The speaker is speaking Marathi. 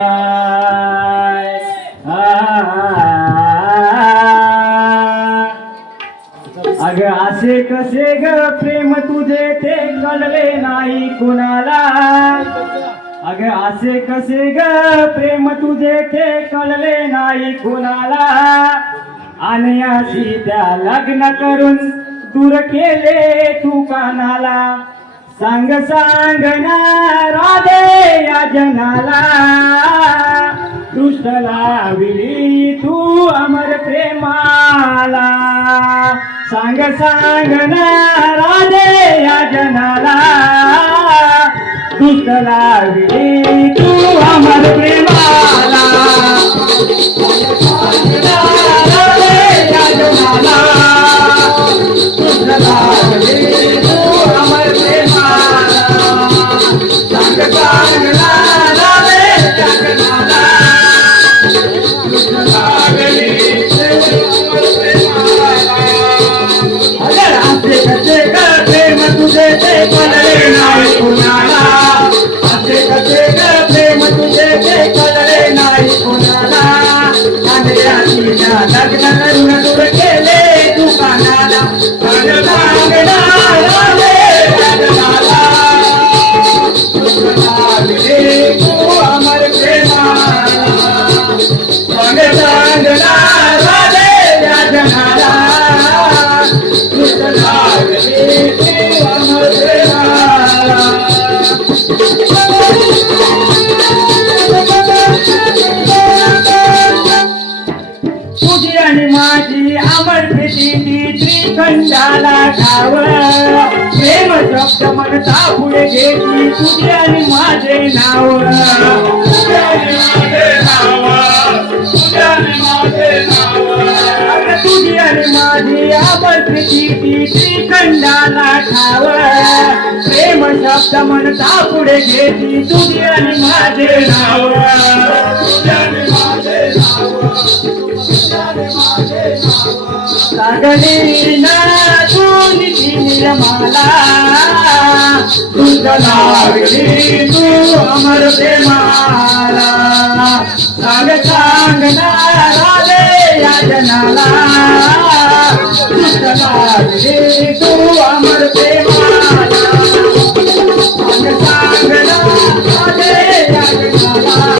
अग असे कसे ग प्रेम तुझे ते कळले नाही कुणाला। अग असे कसे ग प्रेम तुझे ते कळले नाही कुणाला। आणि अशी त्या लग्न करून दूर केले तू कानाला। सांग सांग ना राधे या जनाला, दृष्ट लाविली तू अमर प्रेमाला। सांग सांग ना राधे या जनाला, दृष्ट लाविली तू अमर प्रेमाला। सांग ना राधे या जनाला, दृष्ट लाविली तू अमर प्रेमाला। सांग सांग ना राधे या जनाला, दृष्ट लाविली तू अमर प्रेमाला। अगर असे कसे ग प्रेम तुझे ते कळले नाही कुणाला। असे कसे ग प्रेम तुझे ते कळले नाही कुणाला। आणि आईच्या लग्न करून दूर केले तू कानाला। सांग सांग ना राधे या जनाला, दृष्ट लाविली तू अमर प्रेमाला। सांग सांग ना राधे या जनाला, दृष्ट लाविली तू अमर प्रेमाला। तुझी आणि माझी अमर प्रीती त्रिखंडाला ठाव। प्रेम शब्द म्हणता पुढे घेतली तुझे आणि माझे नाव। तुझे आणि माझे नाव, तुझे आणि माझे नाव। अगं तुझी आणि माझी अमर प्रीती त्रिखंडाला ठाव। प्रेम शब्द म्हणता पुढे घेतली तुझे आणि माझे नाव। तुझे आणि माझे नाव, सागरी ना तू निर्मला, तुझ लाविली तू अमर प्रेमाला। सांग सांग ना राधे या जनाला,